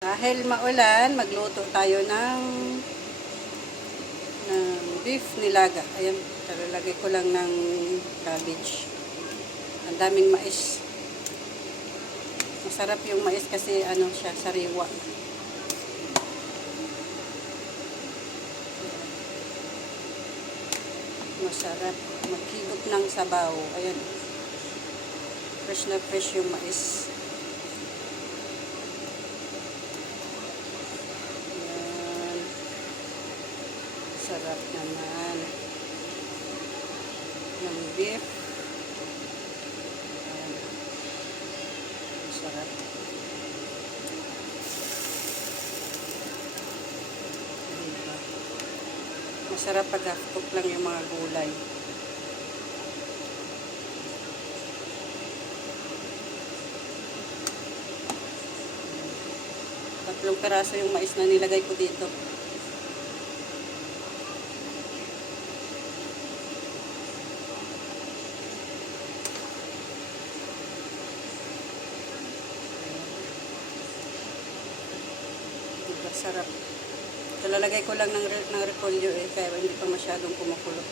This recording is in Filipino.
Dahil maulan, magluto tayo ng beef nilaga. Ayan, talalagay ko lang ng cabbage. Ang daming mais. Masarap yung mais kasi ano siya, sariwa. Masarap. Maghigop ng sabaw. Ayan. Fresh na fresh yung mais. Ayan. Sarap naman. Ng beef. Ayan. Masarap. Diba? Masarap pag half-cook lang yung mga gulay. Tatlong peraso yung mais na nilagay ko dito. Diba, sarap. Talalagay ko lang ng repolyo kaya hindi pa masyadong kumukulo.